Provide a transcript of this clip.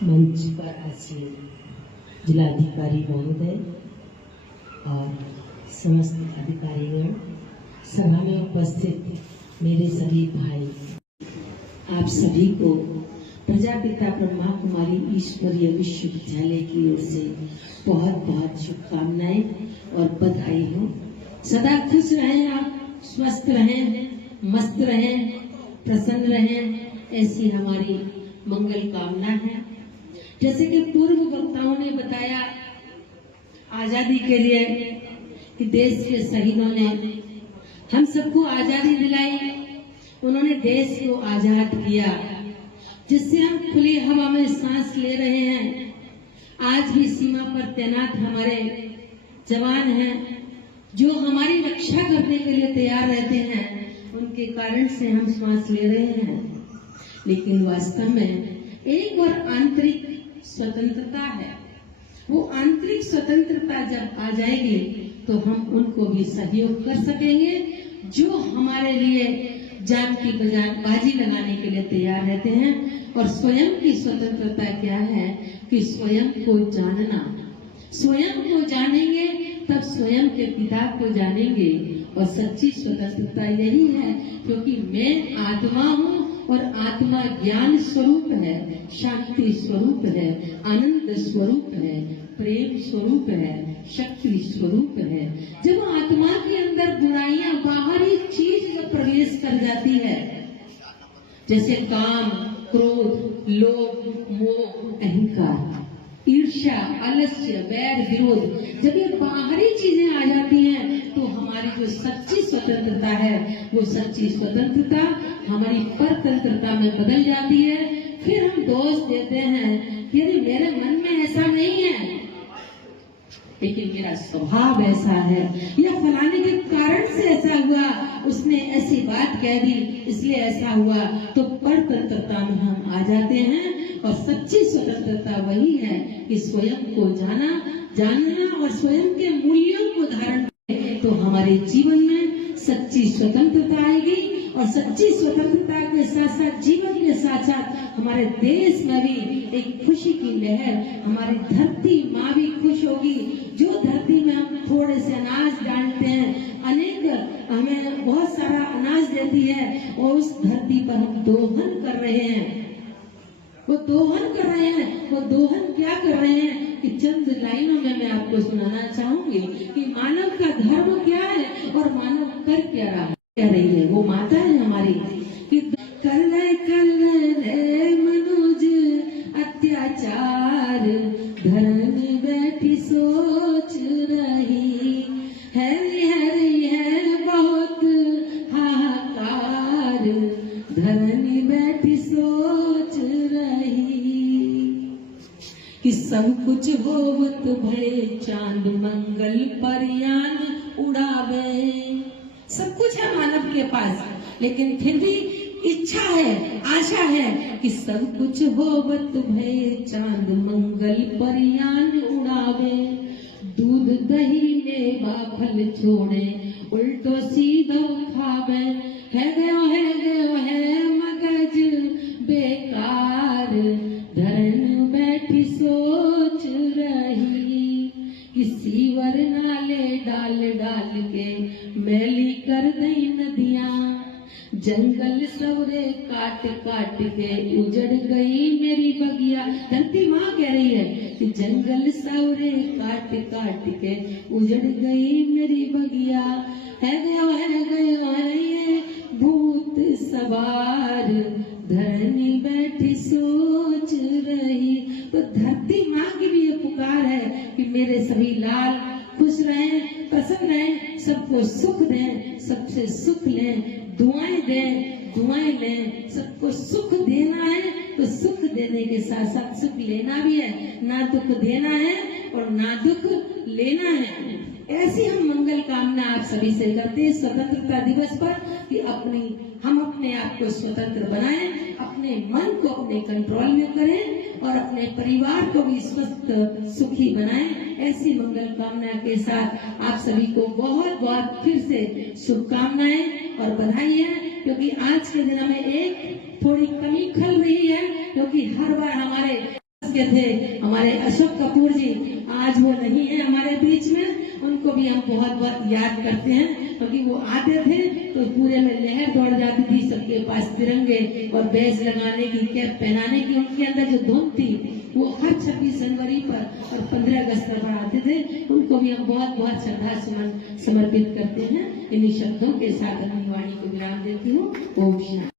मंच पर आसीन जिलाधिकारी महोदय और समस्त अधिकारीगण, सभा में उपस्थित मेरे सभी भाई, आप सभी को प्रजापिता ब्रह्मा कुमारी ईश्वरीय विश्वविद्यालय की ओर से बहुत बहुत शुभकामनाएं और बधाई हो। सदा खुश रहें, आप स्वस्थ रहें, मस्त रहें, प्रसन्न रहें, ऐसी हमारी मंगल कामना है। जैसे कि पूर्व वक्ताओं ने बताया, आजादी के लिए कि देश के शहीदों ने हम सबको आजादी दिलाई, उन्होंने देश को आजाद किया, जिससे हम खुली हवा में सांस ले रहे हैं। आज भी सीमा पर तैनात हमारे जवान हैं जो हमारी रक्षा करने के लिए तैयार रहते हैं, उनके कारण से हम सांस ले रहे हैं। लेकिन वास्तव में एक और आंतरिक स्वतंत्रता है। वो आंतरिक स्वतंत्रता जब आ जाएगी तो हम उनको भी सहयोग कर सकेंगे जो हमारे लिए जान की बाजी लगाने के लिए तैयार रहते हैं। और स्वयं की स्वतंत्रता क्या है कि स्वयं को जानना, स्वयं को जानेंगे तब स्वयं के पिता को जानेंगे। और सच्ची स्वतंत्रता यही है, क्योंकि मैं आत्मा हूँ और आत्मा ज्ञान स्वरूप है, शांति स्वरूप है, आनंद स्वरूप है, प्रेम स्वरूप है, शक्ति स्वरूप है। जब आत्मा के अंदर बुराइयां बाहरी चीज में प्रवेश कर जाती है, जैसे काम, क्रोध, लोभ, मोह, अहंकार, ईर्ष्या, आलस्य, वैर, विरोध, जब ये बाहरी चीजें आ जाती हैं तो हमारी जो सच्ची स्वतंत्रता है, वो सच्ची स्वतंत्रता हमारी परतंत्रता में बदल जाती है। फिर हम दोष देते हैं कि अरे मेरे मन में ऐसा नहीं है, लेकिन मेरा स्वभाव ऐसा है, या फलाने के कारण से ऐसा हुआ, उसने ऐसी बात कह दी इसलिए ऐसा हुआ। तो परतंत्रता में हम आ जाते हैं। और सच्ची स्वतंत्रता वही है कि स्वयं को जानना और स्वयं के मूल्यों को धारण करें, तो हमारे जीवन में सच्ची स्वतंत्रता आएगी। और सच्ची स्वतंत्रता के साथ साथ जीवन के साथ साथ हमारे देश में भी एक खुशी की लहर, हमारी धरती माँ भी खुश होगी। जो धरती में हम थोड़े से अनाज डालते हैं, अनेक हमें बहुत सारा अनाज देती है, और उस धरती पर हम दोहन कर रहे हैं। वो दोहन कर रहे हैं, वो दोहन क्या कर रहे हैं कि चंद लाइनों में मैं आपको सुनाना चाहूंगी कि मानव का धर्म क्या है और मानव कर क्या रहा है। कह रही है वो माता है हमारी कि कल मनुज अत्याचार, धर्म बैठी सोच रही है, बहुत हाहाकार, धरनी बैठी सोच रही कि सब कुछ होवत भय, चांद मंगल पर यान उड़ावे। सब कुछ है मानव के पास, लेकिन फिर भी इच्छा है, आशा है कि सब कुछ होवत भय, चांद मंगल पर यान उड़ावे। दूध दही मेवा फल छोड़े, उल्टो सीधो खावे, है गयो है मगज बेकार, धरन बैठी सोच रही कि सीवर नाले डाल डाल के मैली कर दई नदियां, जंगल सवरे काट काट के उजड़ गई मेरी बगिया। धरती माँ कह रही है कि जंगल सवरे काट काट के उजड़ गई मेरी बगिया, है गयो है ये भूत सवार, धरनी बैठी सोच रही। तो धरती माँ की भी ये पुकार है कि मेरे सभी लाल खुश रहें, प्रसन्न रहें, सबको सुख दें, सबसे सुख लें, दुआएं दें, दुआएं लें। सबको सुख देना है तो सुख देने के साथ साथ सुख लेना भी है, ना दुख देना है और ना दुख लेना है। ऐसी हम मंगल कामना आप सभी से करते हैं स्वतंत्रता दिवस पर कि हम अपने आप को स्वतंत्र बनाएं, अपने मन को अपने कंट्रोल में करें और अपने परिवार को भी स्वस्थ सुखी बनाएं। ऐसी मंगल कामना के साथ आप सभी को बहुत बहुत फिर से शुभकामनाएं और बधाई है, क्योंकि आज के दिन में एक थोड़ी कमी खल रही है, क्योंकि हर बार हमारे के थे हमारे अशोक कपूर जी, आज वो नहीं है हमारे बीच में। उनको भी हम बहुत बहुत याद करते हैं, क्योंकि वो आते थे तो पूरे में लहर दौड़ जाती थी, सबके पास तिरंगे और बैज लगाने की, कैप पहनाने की उनके अंदर जो धुन थी, वो हर 26 जनवरी पर और 15 अगस्त पर आते थे। उनको भी हम बहुत बहुत श्रद्धा सुमन समर्पित करते हैं। इन्हीं शब्दों के साथ अपनी वाणी को विराम देती हूँ। ओम शांति।